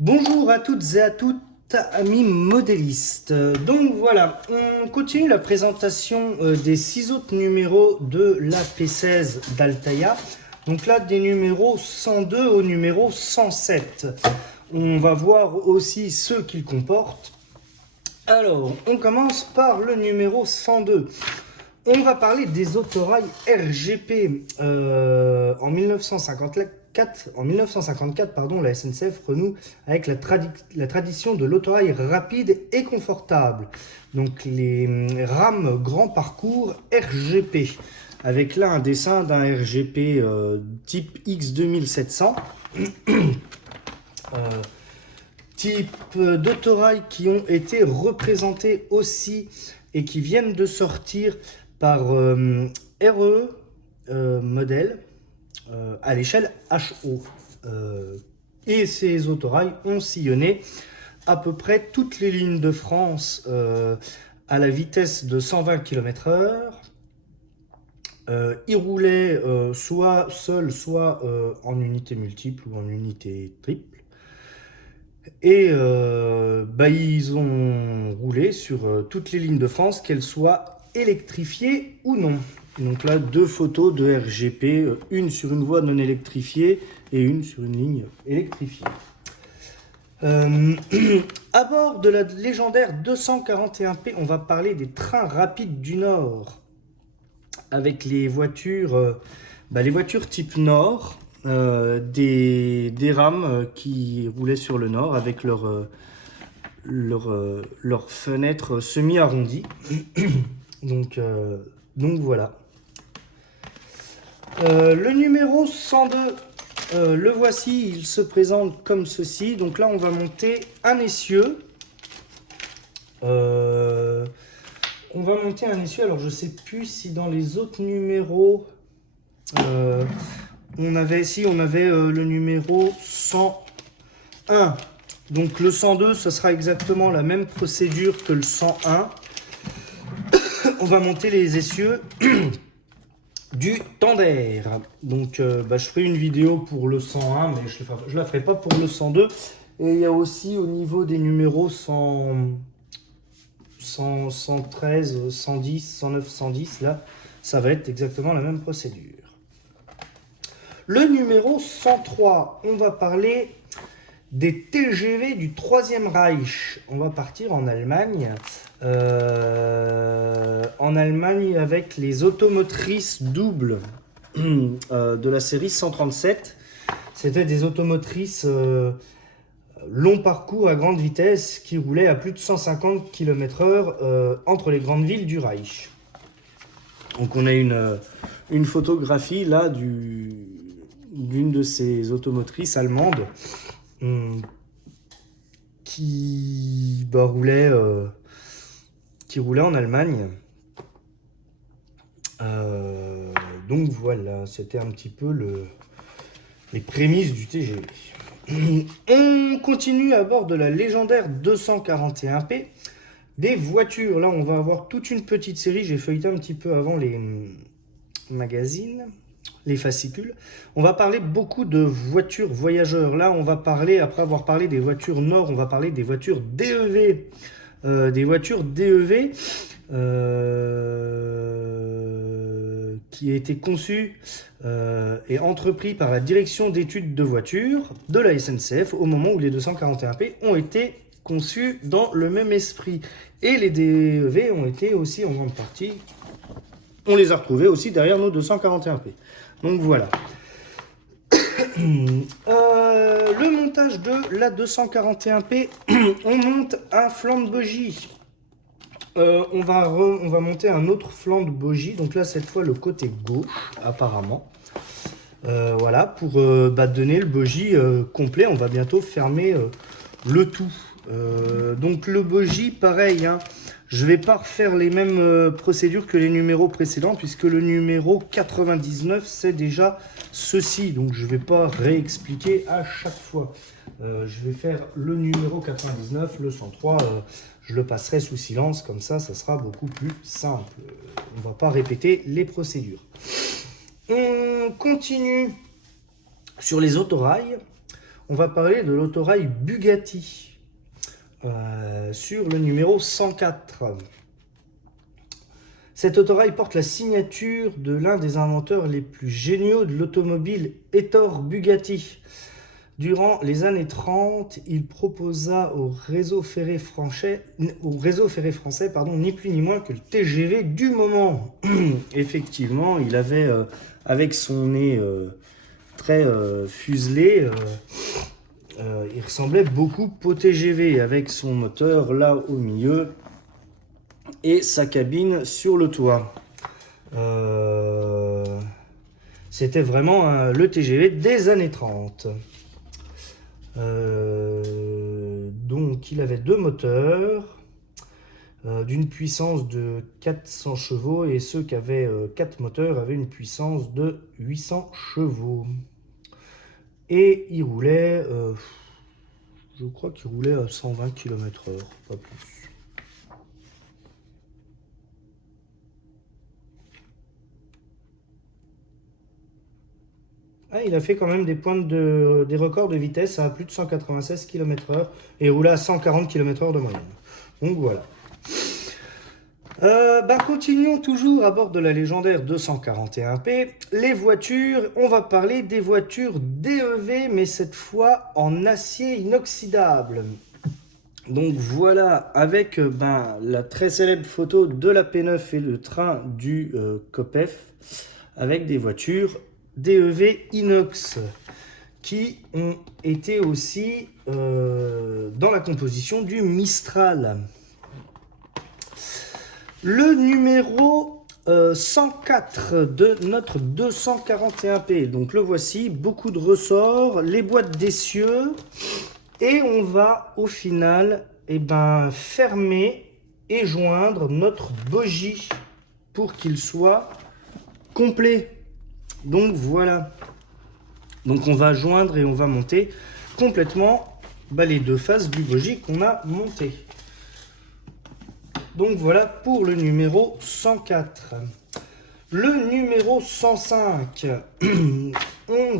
Bonjour à toutes et à toutes, amis modélistes. Donc voilà, on continue la présentation des 6 autres numéros de la P16 d'Altaïa. Donc là, des numéros 102 au numéro 107. On va voir aussi ceux qu'ils comportent. Alors, on commence par le numéro 102. On va parler des autorails RGP. En 1954, pardon, la SNCF renoue avec la tradition de l'autorail rapide et confortable. Donc les rames grand parcours RGP. Avec là un dessin d'un RGP type X2700. Type d'autorail qui ont été représentés aussi et qui viennent de sortir par RE modèle à l'échelle HO. Et ces autorails ont sillonné à peu près toutes les lignes de France à la vitesse de 120 km/h. Ils roulaient soit seuls, soit en unité multiple ou en unité triple. Et ils ont roulé sur toutes les lignes de France, qu'elles soient électrifiées ou non. Donc là, 2 photos de RGP, une sur une voie non électrifiée et une sur une ligne électrifiée. À bord de la légendaire 241P, on va parler des trains rapides du Nord, avec les voitures type Nord, des rames qui roulaient sur le Nord avec leurs fenêtres semi-arrondies. donc voilà. Le numéro 102, le voici, il se présente comme ceci. Donc là, on va monter un essieu. On va monter un essieu. Alors, je sais plus si dans les autres numéros, on avait le numéro 101. Donc le 102, ce sera exactement la même procédure que le 101. On va monter les essieux du Tender. Donc je ferai une vidéo pour le 101, mais je ne la ferai pas pour le 102. Et il y a aussi au niveau des numéros 113, 110, 109, 110, là, ça va être exactement la même procédure. Le numéro 103, on va parler des TGV du Troisième Reich. On va partir en Allemagne. Avec les automotrices doubles de la série 137. C'était des automotrices long parcours à grande vitesse qui roulaient à plus de 150 km/h entre les grandes villes du Reich. Donc on a une photographie là d'une de ces automotrices allemandes qui roulait en Allemagne. Donc voilà, c'était un petit peu les prémices du TGV. On continue à bord de la légendaire 241P. Des voitures, là on va avoir toute une petite série, j'ai feuilleté un petit peu avant les magazines, les fascicules. On va parler beaucoup de voitures voyageurs. Là on va parler, après avoir parlé des voitures Nord, on va parler des voitures DEV. Qui a été conçu et entrepris par la direction d'études de voitures de la SNCF au moment où les 241P ont été conçus dans le même esprit. Et les DEV ont été aussi en grande partie, on les a retrouvés aussi derrière nos 241P. Donc voilà. Le montage de la 241P, on monte un flanc de bogie. On va monter un autre flanc de bogie, donc là cette fois le côté gauche apparemment. Voilà, pour donner le bogie complet. On va bientôt fermer le tout. Donc le bogie, pareil, hein, je vais pas refaire les mêmes procédures que les numéros précédents, puisque le numéro 99 c'est déjà ceci, donc je vais pas réexpliquer à chaque fois. Je vais faire le numéro 99, le 103, je le passerai sous silence, comme ça sera beaucoup plus simple. On va pas répéter les procédures. On continue sur les autorails. on va parler de l'autorail Bugatti sur le numéro 104. Cet autorail porte la signature de l'un des inventeurs les plus géniaux de l'automobile, Ettore Bugatti. Durant les années 30, il proposa au réseau ferré français, ni plus ni moins que le TGV du moment. Effectivement, il avait, avec son nez très fuselé, il ressemblait beaucoup au TGV, avec son moteur là au milieu et sa cabine sur le toit. C'était vraiment le TGV des années 30. Donc il avait deux moteurs d'une puissance de 400 chevaux et ceux qui avaient 4 moteurs avaient une puissance de 800 chevaux. Et il roulait, je crois qu'il roulait à 120 km/h, pas plus. Ah, il a fait quand même des records de vitesse à plus de 196 km/h et roulait à 140 km/h de moyenne. Donc voilà. Continuons toujours à bord de la légendaire 241P. Les voitures, on va parler des voitures DEV, mais cette fois en acier inoxydable. Donc voilà, avec la très célèbre photo de la P9 et le train du COPEF, avec des voitures DEV inox qui ont été aussi dans la composition du Mistral. Le numéro 104 de notre 241P, donc le voici, beaucoup de ressorts, les boîtes d'essieu, et on va au final fermer et joindre notre bogie pour qu'il soit complet. Donc voilà. Donc on va joindre et on va monter complètement les deux faces du bogie qu'on a monté. Donc voilà pour le numéro 104. Le numéro 105, on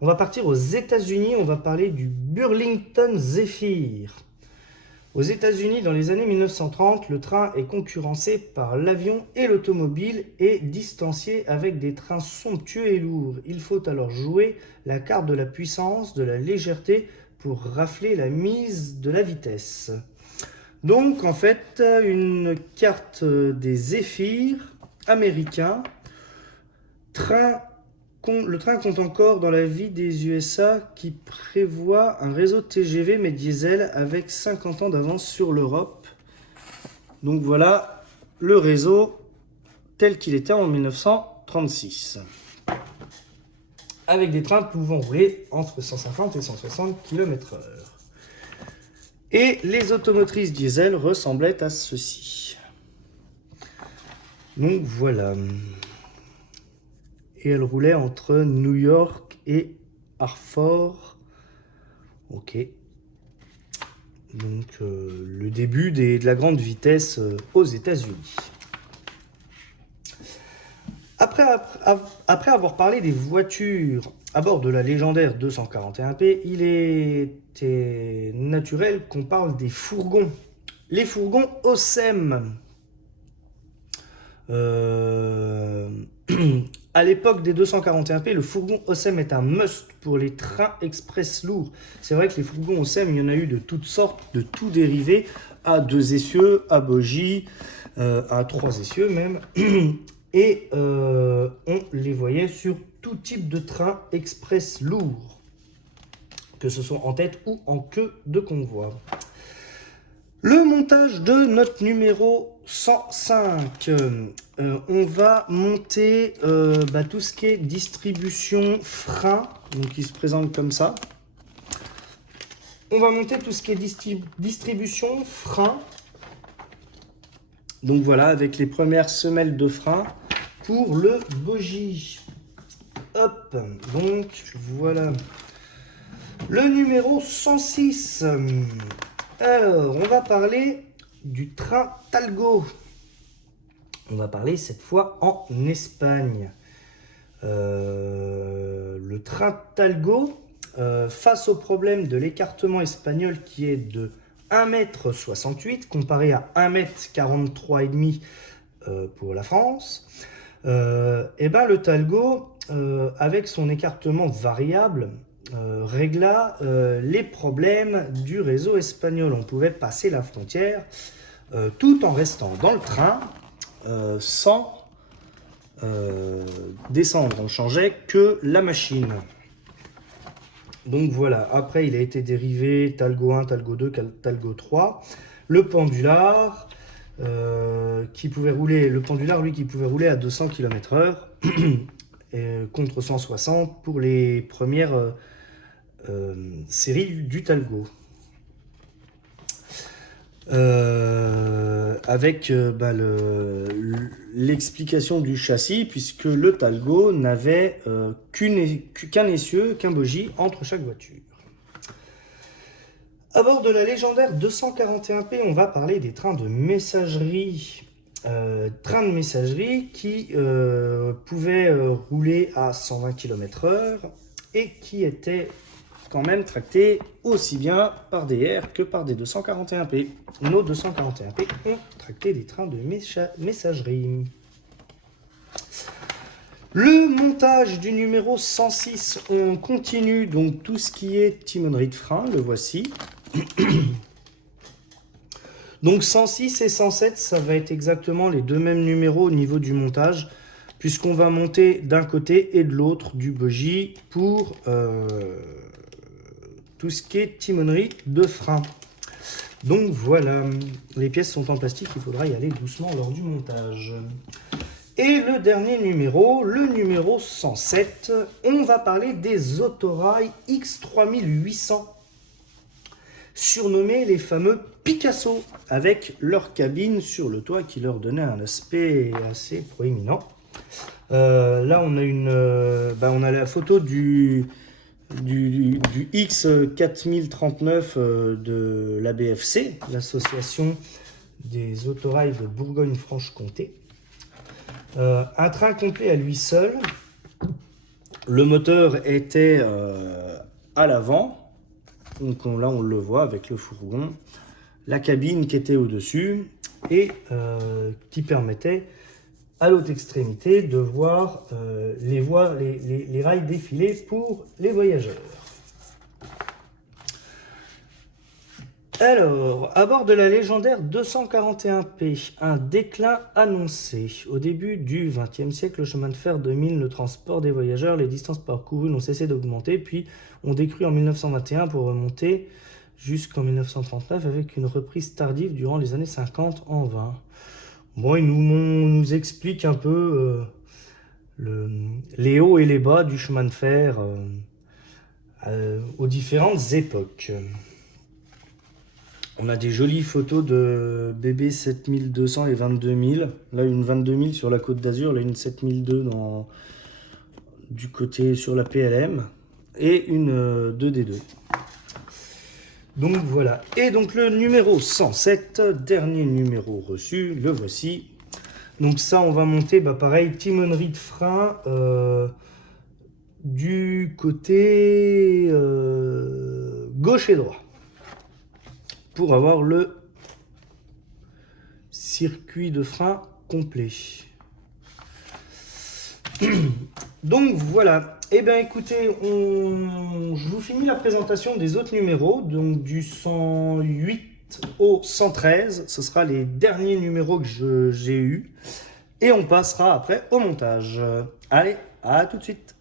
va partir aux États-Unis, on va parler du Burlington Zephyr. Aux États-Unis, dans les années 1930, le train est concurrencé par l'avion et l'automobile et distancié avec des trains somptueux et lourds. Il faut alors jouer la carte de la puissance, de la légèreté pour rafler la mise de la vitesse. Donc en fait, une carte des Zéphyrs américains. Le train compte encore dans la vie des USA qui prévoit un réseau TGV mais diesel avec 50 ans d'avance sur l'Europe. Donc voilà le réseau tel qu'il était en 1936. Avec des trains pouvant rouler entre 150 et 160 km/h. Et les automotrices diesel ressemblaient à ceci. Donc voilà. Et elle roulait entre New York et Hartford. Ok. Donc le début de la grande vitesse aux États-Unis. Après avoir parlé des voitures à bord de la légendaire 241P, il était naturel qu'on parle des fourgons. Les fourgons OSEM. À l'époque des 241P, le fourgon OSEM est un must pour les trains express lourds. C'est vrai que les fourgons OSEM, il y en a eu de toutes sortes, de tout dérivé, à 2 essieux, à bogie, à 3 essieux même. Et on les voyait sur tout type de train express lourd, que ce soit en tête ou en queue de convoi. Le montage de notre numéro 105, on va monter tout ce qui est distribution frein, donc il se présente comme ça. On va monter tout ce qui est distribution frein, donc voilà, avec les premières semelles de frein pour le bogie. Hop, donc voilà. Le numéro 106. Alors, on va parler du train Talgo. On va parler cette fois en Espagne. Le train Talgo, face au problème de l'écartement espagnol qui est de 1,68 m comparé à 1,43 m pour la France, et ben le Talgo, avec son écartement variable, régla les problèmes du réseau espagnol. On pouvait passer la frontière tout en restant dans le train sans descendre. On changeait que la machine. Donc voilà, après il a été dérivé Talgo 1, Talgo 2, Talgo 3. Le pendulard qui pouvait rouler, le pendulard lui qui pouvait rouler à 200 km/h contre 160 pour les premières séries du Talgo. Avec l'explication du châssis, puisque le Talgo n'avait qu'un essieu, qu'un bogie entre chaque voiture. À bord de la légendaire 241P, on va parler des trains de messagerie. Qui pouvaient rouler à 120 km/h et qui étaient quand même tractés aussi bien par des R que par des 241P. Nos 241P ont tracté des trains de messagerie. Le montage du numéro 106, on continue donc tout ce qui est timonerie de frein, le voici. Donc 106 et 107, ça va être exactement les deux mêmes numéros au niveau du montage, puisqu'on va monter d'un côté et de l'autre du bogie pour tout ce qui est timonerie de frein. Donc voilà, les pièces sont en plastique, il faudra y aller doucement lors du montage. Et le dernier numéro, le numéro 107, on va parler des autorails X3800, surnommés les fameux Picasso, avec leur cabine sur le toit qui leur donnait un aspect assez proéminent. Là, on a on a la photo du X4039 de la BFC, l'association des autorails de Bourgogne-Franche-Comté. Un train complet à lui seul. Le moteur était à l'avant, donc là on le voit avec le fourgon, la cabine qui était au-dessus et qui permettait à l'autre extrémité de voir les rails défiler pour les voyageurs. Alors, à bord de la légendaire 241P, un déclin annoncé. Au début du XXe siècle, le chemin de fer domine le transport des voyageurs. Les distances parcourues n'ont cessé d'augmenter, puis ont décru en 1921 pour remonter jusqu'en 1939 avec une reprise tardive durant les années 50 en vain. Bon, il nous explique un peu les hauts et les bas du chemin de fer aux différentes époques. On a des jolies photos de BB 7200 et 22000. Là, une 22000 sur la Côte d'Azur, là, une 7002 du côté sur la PLM. Et une 2D2. Donc voilà. Et donc le numéro 107, dernier numéro reçu, le voici. Donc ça, on va monter, pareil, timonerie de frein du côté gauche et droit, pour avoir le circuit de frein complet. Donc voilà, et bien écoutez, je vous finis la présentation des autres numéros, donc du 108 au 113, ce sera les derniers numéros que j'ai eus, et on passera après au montage. Allez, à tout de suite.